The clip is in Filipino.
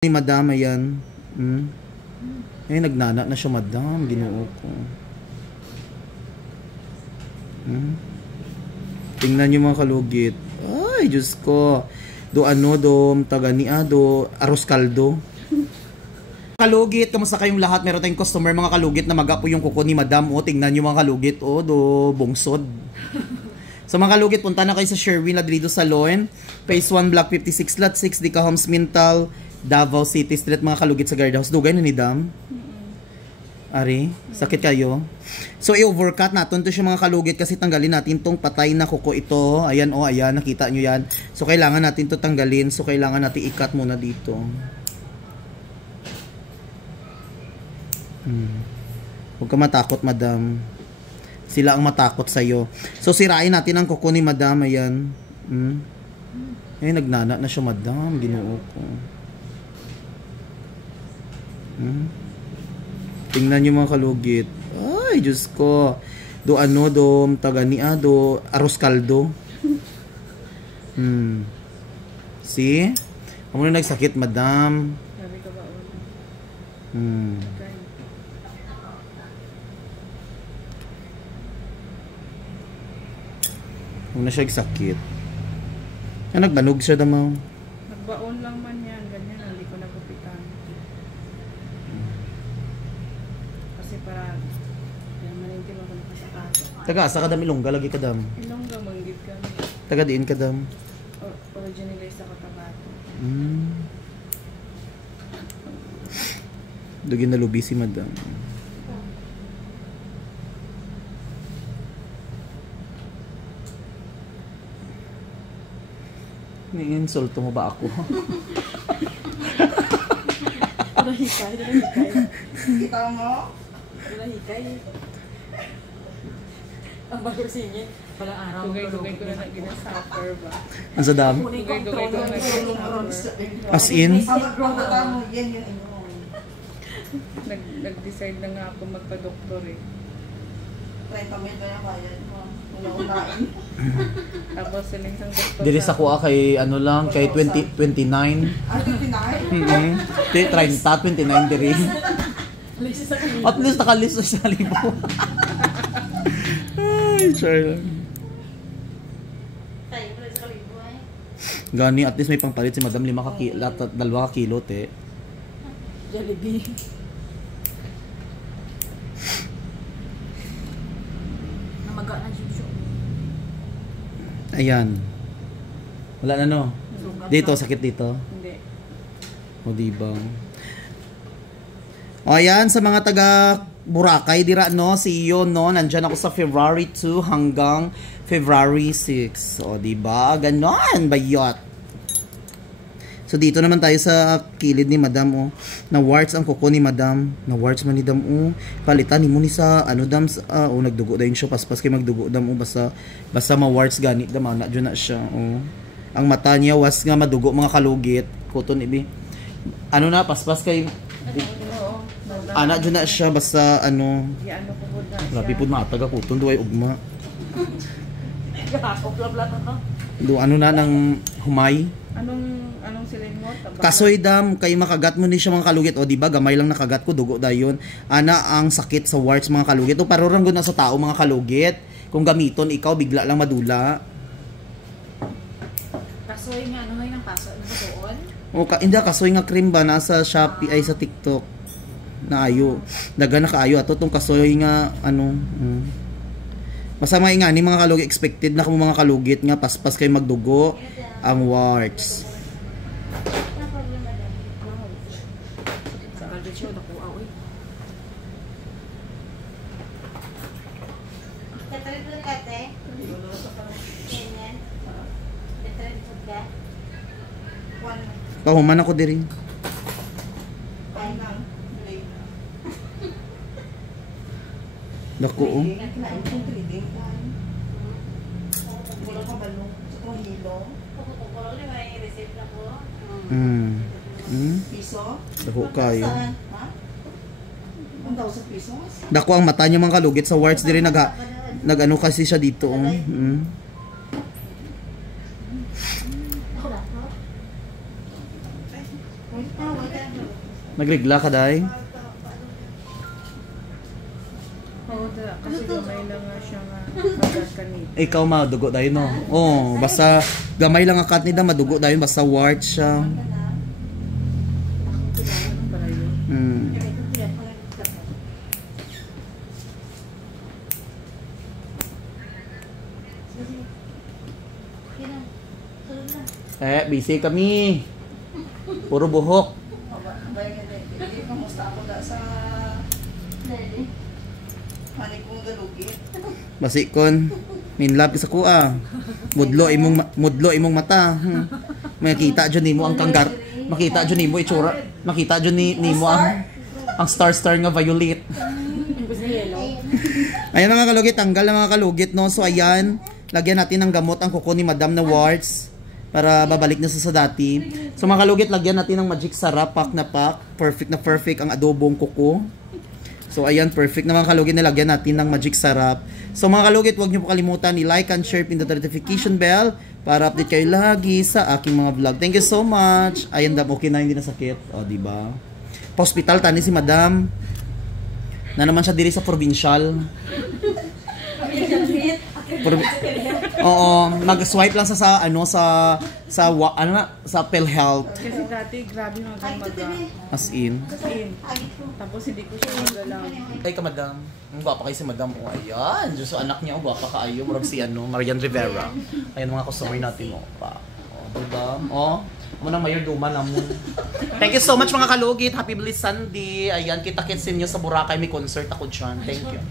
Ni madam, ayan. Ay, nagnana na siya, madam. Ginoo ko. Tingnan niyo mga kalugit. Ay, Diyos ko. Do taga ni do, arroz caldo. Kalugit, kamusta kayong lahat? Meron tayong customer mga kalugit na magapo yung kuko ni madam. O, tingnan niyo mga kalugit. O, do, bungsod. So mga kalugit, punta na kayo sa Sherwin Ladrido Salon. Phase 1, Block 56, Lot 6, Dica Homes, Mintal, Davao City Street, mga kalugit sa guardhouse. Dugay na ni dam. Ari, sakit kayo. So i-overcut natin to siya mga kalugit kasi tanggalin natin tong patay na kuko ito. Ayan o, ayan, nakita nyo yan. So kailangan natin to tanggalin. So kailangan natin i-cut muna dito. Huwag ka matakot, madam. Sila ang matakot sa'yo. So sirain natin ang kuko ni madam. Ayan. Ay, nagnana na siya, madam. Ginoo ko. Tingnan niyo mga kalugit. Ay, Diyos ko. Do taga ni do, arroz caldo. See? Ano na nagsakit, madam? Sabi ka ba? Ano na siya nagsakit? Ay, nagbanog siya damaw. Nagbaon lang man yan. Ganyan, hindi ko nagupitan. Kasi para yan manintim ako nakasakato. Taga, asa ka dam Ilongga, lagi ka dam. Ilongga, manggit ka. Taga diin ka dam. Originally sa Cotabato. Dugin na lubi si madam. Ni-insulto mo ba ako? Hikay. Kita mo? Hikay. Ang bago singin. Palang araw. Dugay-dugay ko na ginasuffer ba? Ang sa dam? Dugay-dugay ko na ginasuffer. As in? Nag-decide na nga ako magpa-doktor eh. 30 mil na yung bayad mo. Unain. Tapos siling isang doktor. Dili sa kuha kay ano lang, kay 29. 29? 29 diri. At least nakalis na siya libo. Ay, sure lang. Gani, at least may pangpalit si madam 2 kilo, te. Jollibee. Namaga na siya. Ayan. Wala na no? Dito, sakit dito? Hindi. O diba? O ayan, sa mga taga Boracay, dira no, see you no, nandyan ako sa February 2 hanggang February 6. O diba? Ganon, bayot. So dito naman tayo sa kilid ni madam o. Na warts ang kuko ni madam. Na warts man ni dam o. Palitan ni mo ni sa ano dam o nagdugo dayon siya paspas kay magdugo dam o basta ma-warts gani dam na dyan na siya o. Ang mata niya was nga madugo mga kalugit. Kuton ibi. Ano na paspas kay ana dyan na siya basta ano. Ano po po na siya. Grabe po mataga kuton duway ugma. Do ano na nang humay. Anong silin mo? Kasoy dam, kay makagat mo ni siya mga kalugit. O diba, gamay lang nakagat ko, dugo dayon. Ana ang sakit sa warts mga kalugit. O parurang na sa tao mga kalugit. Kung gamiton, ikaw bigla lang madula. Kasoy nga, ano yung paso? Ano ba doon? O hindi, kasoy nga cream ba? Nasa Shopee ay sa TikTok. Na ayo. Daga na kaayo. Ato tong kasoy nga, ano. Masama nga ni mga kalugit. Expected na kamo mga kalugit nga paspas kay magdugo ang warts. Pahuman ako diri. Dako oh. Piso? Dako kayo. Ang daw sa piso? Dako ang mata niya mga kalugit sa warts diri nag-ano kasi siya dito oh. Wala Nagregla ka, day? Oo, kasi gamay lang nga siya nga kagat kanina. Ikaw madugo dayo, no? Oh, basta gamay lang ang cut nila, madugo dayo, basta wart siya. Ano pala yun? Hmm. Busy kami. Puro buhok. Hindi, kamusta ako da sa manik kong galugit. Basikon. Minlap sa kuha. Mudlo imong mata. Makita jud nimo ang kanggar. Makita jud nimo itsura. Makita jud nimo ang star nga violet. Gusto niya yellow? Ayan mga kalugit, tanggal na mga kalugit, no? So ayan, lagyan natin ng gamot ang kuko ni Madam na warts para babalik na sa dati. So mga kalugit, lagyan natin ng magic sarap, pack na pack. Perfect na perfect ang adobong kuko. So ayan, perfect na mga kalugit, nilagyan natin ng magic sarap. So mga kalugit, huwag niyo po kalimutan i-like and share, pindot the notification bell para update kayo lagi sa aking mga vlog. Thank you so much. Ayan, okay na, hindi na sakit. O, diba? Pa-hospital tani si Madam. Na naman siya diri sa provincial. Oo, mag-swipe lang sa sa PhilHealth. Kasi dati grabe maga. As in. Tapos hindi ko siya magalang. Ay ka Madam. Ang gwapa kay si Madam. Oh, ayan. Diyos, so, anak niya, ang gwapa kaayo. Murag si Marian Rivera. Ayan mga customer natin. Oh, pa. Oh, diba? Oh. Muna mayor duman namon. Thank you so much mga kalugit. Happy Bliss Sunday. Ayan, kita-kits ninyo sa Boracay. May concert ako dyan. Thank you.